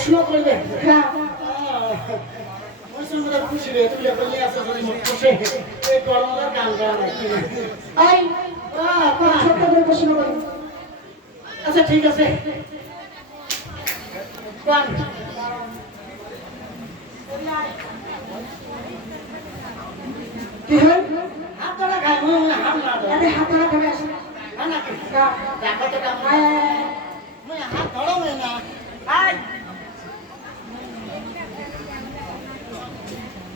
প্রশ্ন করবে। হ্যাঁ। খুশি রে তুই বললি বসে এই গরমে গান গাওয়া আচ্ছা ঠিক আছে। কি হয়? হাত খাই হাত না আরে হাত ধরা আসে। হ্যাঁ না দেখো তো কাম আয়, আয়, আয়। মুই হাত ধরো না। আয়।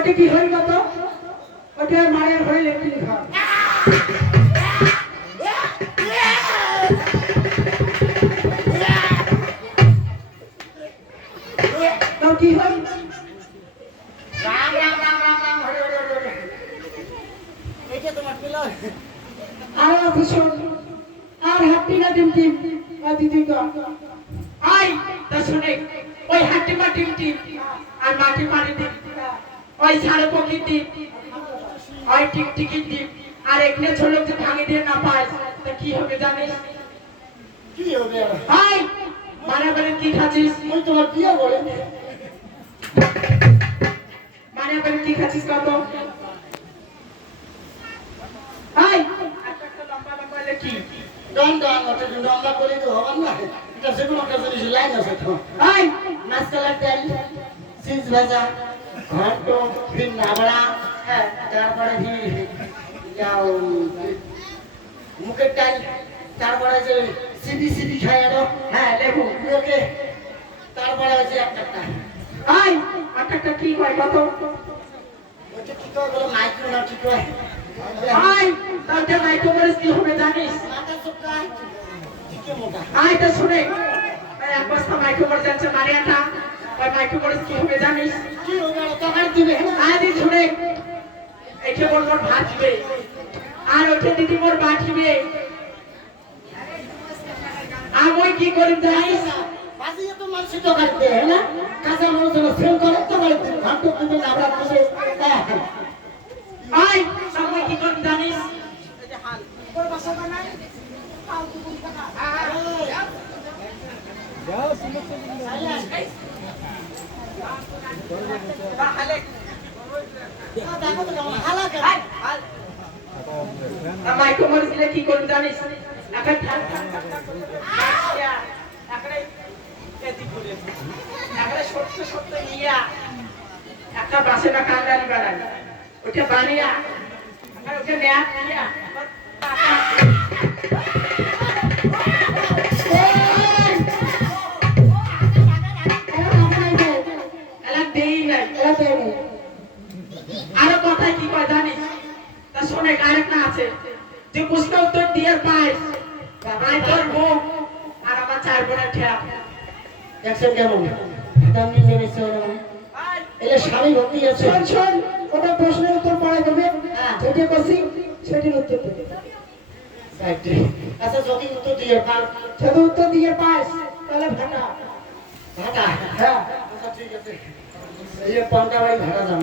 ওটা কি হইল তো? ওটা মায়ের হইল একটি পিলা আর ভীষণ আর আই তা শুনে, ওই টিম আর মাটি মারি ওই সাড়ে পকি টিম ওই টিক টিকি টিম আর এখানে ছোট যে ভাঙি দিয়ে না পায় তা কি হবে জানিস? কি হবে মানে মানে কি খাচ্ছিস? মুই তোমার বিয়ে বলে। মানে মানে কি খাচ্ছিস কত? লম্বা লম্বা লেখি গান গান ওটা কিন্তু আমরা তো হবার না। এটা যে কোনো একটা জিনিস লাইন আছে তো। আই মাছকালার তেল চিজ ভাজা। ফির নাবড়া হ্যাঁ। তারপরে মুখের টাইল তারপরে যে সিডি সিডি খায় আরও হ্যাঁ লেবু ওকে তারপরে আছে একটা একটা। আই একটা একটা কি কয় কত ওইটা কি করে বলো মাইক্রো না কি করে আই তাতে মাইক্রোমারেজ কি হবে জানিস? মাথা চোখটা আই তো শুনে। এক বস্তা মাইক্রোমারেজ আছে মারিয়াটা। ওই মাইক্রোমারেজ কি হবে জানিস তখন দিবে হ্যাঁ দি শুনে একে মোর মোর ভাত দিবে আর ওঠে দিদি মোর বাটিবে আমি কি করি জানিস বাসিয়ে তো মানুষ তো কাটবে হ্যাঁ না কাঁচা মানুষ সেল করে তো ঘন্ট দিবে নাবড়া দিবে হ্যাঁ আই আমি কি করি জানিস হালা কেন মাইক্রোমারেজ দিলে কি করি জানিস একটা ঠাক ঠাক একটা সত্য সত্য নিয়া একটা বাসে না কান্দারি বানাই ওটা বানিয়া ওটা নেয়া শোনে আরেকটা আছে। যে প্রশ্ন উত্তর দিয়ে পাইস আই তোর বউ আর আমার চার বোনের ঠেয়া দেখছেন কেমন? দামি মেরেছে এলে স্বামী ভক্তি আছে। শোন শোন ওটা প্রশ্নের উত্তর পড়া দেবে হ্যাঁ। যেটা সেটির উত্তর দেবে। আচ্ছা যদি উত্তর দিয়ে পার যদি উত্তর দিয়ে পাস তাহলে ভাটা। ভাটা? হ্যাঁ। আচ্ছা ঠিক আছে। এই পান্তা বাড়ি ভাড়া যাব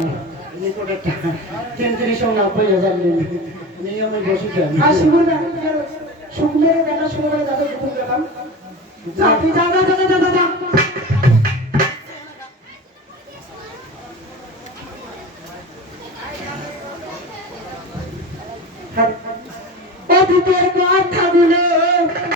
তিরিশ নব্বই হাজার নিয়ে আমি বসে আর শিবুর শুক্লের দেখা শুরু করে যাবে দুপুর গেলাম। যা তুই যা যা যা যা যা। ও